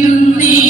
you need.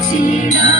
tirar.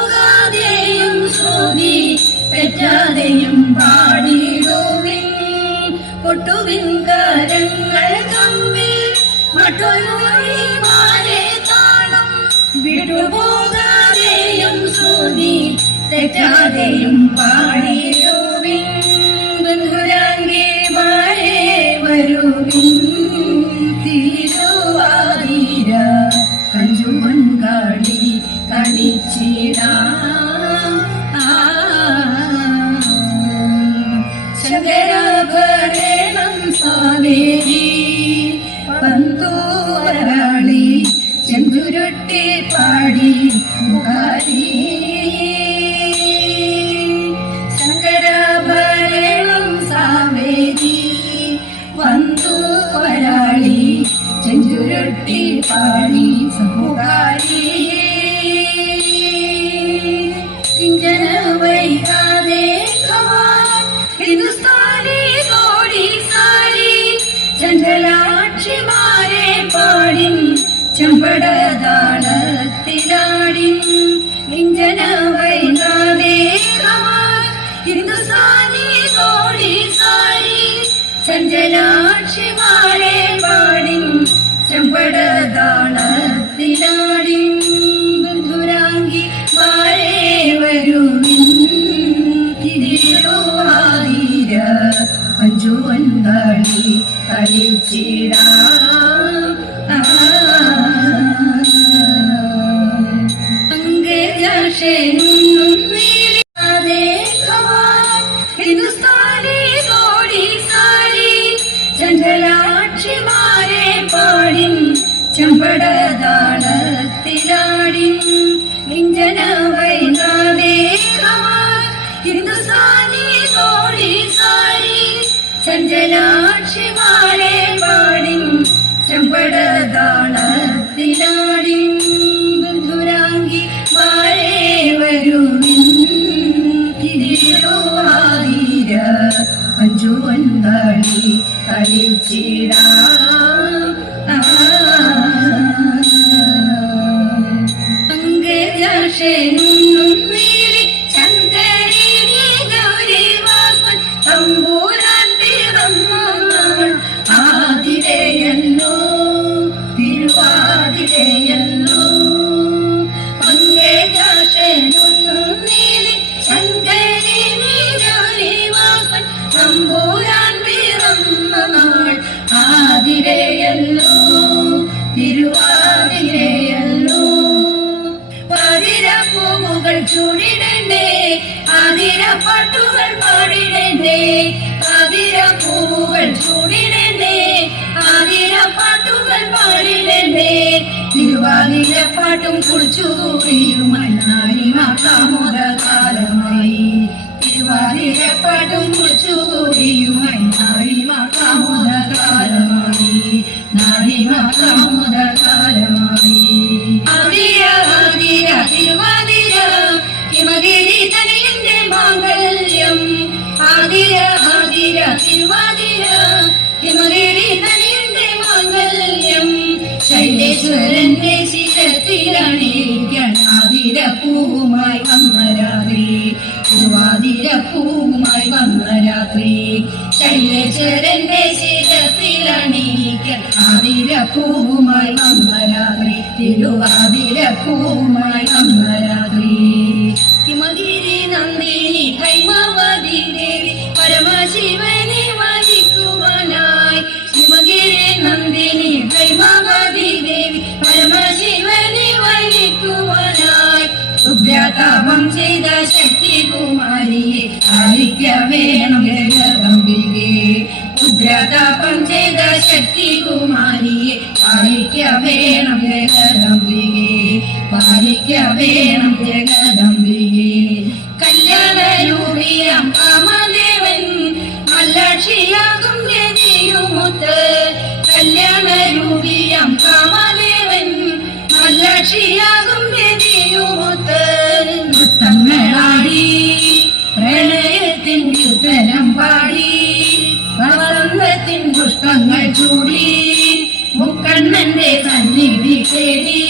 സ്തുതി തെറ്റാതെയും പാടിടുവിൻ കൊട്ടുവിൻ കരങ്ങൾ തമ്മിൽ മട്ടൊരുമാരെ കാണും. വിടുപോകാതെയും സ്തുതി തെറ്റാതെയും പാടിടുവിൻ ബന്ധുരാങ്കെ വാഴേ വരുവിൻ. തിരുവാതിര കഞ്ചുവൻ കാടി കളിച്ചിടാ वृत्ति पाणी समुखारी ചെമ്പടതാളത്തിലാടി നിഞ്ചന വൈകാതെ ഹിന്ദുസ്ഥാനി തോടി സാരി ചഞ്ചലാക്ഷിമാരെ പാടി ചെമ്പടതാളത്തിലാടി ബന്ധുരാങ്കി മാരേ വരുവിൻ തിരുവാതിര പഞ്ചുവന്താളി കളിച്ചിടാം Cheio നാരിമാക്കാമോദ കാലമായി തിരുവാതിര പാട്ടും കുളിച്ചുകൂടിയുമായി നാരിമാക്കാമോദ കാലമായി കാലമായി ആദിത്യ വേണം ജഗദംബികെ ഉഗ്രതാപം ചെയ്ത ശക്തി കുമാരിയെ പാലിക്ക വേണം ജഗദംബികെ പാലിക്ക വേണം ജഗദംബികെ കല്യാണരൂപിയാം കാമദേവൻ മല്ലാക്ഷിയാകും രതിയുമൊത്ത്. കല്യാണരൂപിയാം കാമദേവൻ മല്ലാക്ഷിയാകും രതിയുമൊത്ത്. നൃത്തങ്ങളാടി പുഷ്പങ്ങൾ ചൂടി മുക്കണ്ണന്റെ സന്നിധി തേടി.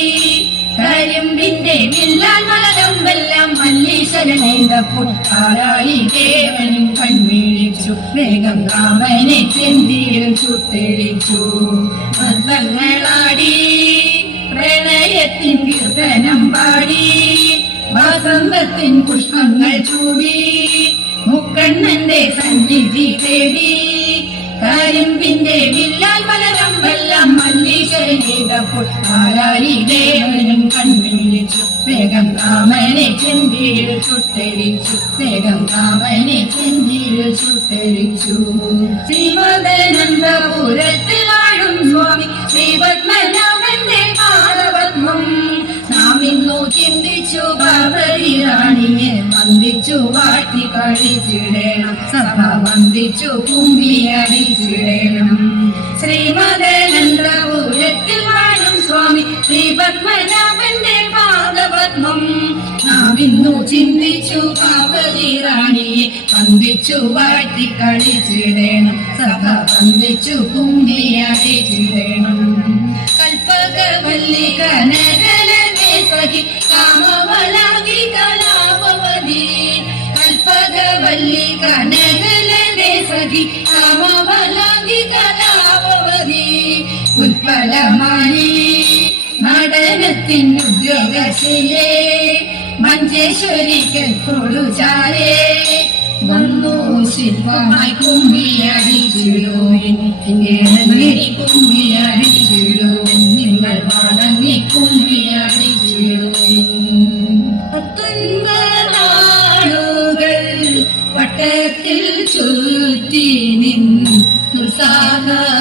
കരിമ്പിന്റെ വില്ലാൽ മലരമ്പെല്ലാം മല്ലീശ്വരനെയ്തപ്പോൾ ആരായി ദേവനും കൺവീഴിച്ചു വേഗം കാമനെ ചെന്തിയിൽ ചുട്ടരിച്ചു. മന്ദങ്ങളാടി പ്രണയത്തിൻ കീർത്തനം പാടി. വസന്തത്തിൻ പുഷ്പങ്ങൾ ചൂടി. മുക്കണ്ണന്റെ സന്നിധി തേടി. കരിമ്പിന്റെ വില്ലാൽ മലരമ്പെല്ലാം മല്ലീശ്വരനേതപ്പോൾ ആരാരി ദേവനും കൺവീഴിച്ചു വേഗം കാമനെ ചെന്തിയിൽ ചുട്ടരിച്ചു. വേഗം കാമനെ ചെന്തിയിൽ ചുട്ടരിച്ചു. ശ്രീമദനന്ദപുരത്തിൽ ആഴും സ്വാമി. ശ്രീപത്മനാഭന്റെ പാദപത്മം. നാം ഇന്നു ചിന്തിച്ചു പാർവതി റാണിയെ വന്ദിച്ചു വാട്ടി കഴിച്ചിടേണം സഭ വന്ദിച്ചു കുമ്പിയടിച്ചിടേണം. ശ്രീമദനന്ദപുരത്തിൽ വാഴും സ്വാമി ശ്രീ പത്മനാഭന്റെ പാദപത്മം. നാം ഇന്നു ചിന്തിച്ചു പാർവതി റാണിയെ വന്ദിച്ചു വാട്ടി കളിച്ചിടേണം സഭ വന്ദിച്ചു കുമ്പിയടിച്ചിടേണം. കൽപ്പകവല്ലി കനകലനെ ವಲ್ಲಿ ಕನಗಲನೆ ഉദ്യോഗശിലേ മഞ്ചേശ്വരിക്കൽ കൊടുചാലേ വന്നു ശില്പമായി കുമ്പിയടിച്ചിടുവിൻ കുമ്പിയടിച്ചിടുവിൻ നിങ്ങൾ വണങ്ങി കുമ്പിയടിച്ചിടും. Sana.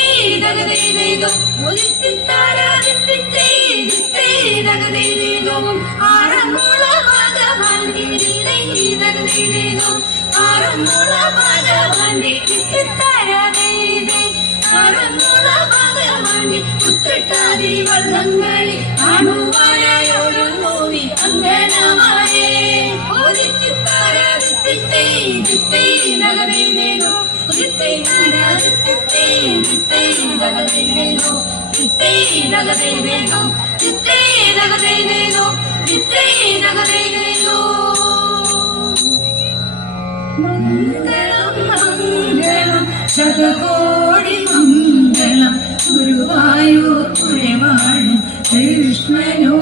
ഞാനിൽ ആടുന്ന നാരിമാൻ എന്ന പോലെ ആടുന്ന നാരിമാൻ എന്ന പോലെ ആടുന്ന നാരിമാൻ എന്ന പോലെ വള്ളങ്ങളിൽ ശതകോടി മംഗളം. ഗുരുവായൂർ കുറവാണ് കൃഷ്ണനോ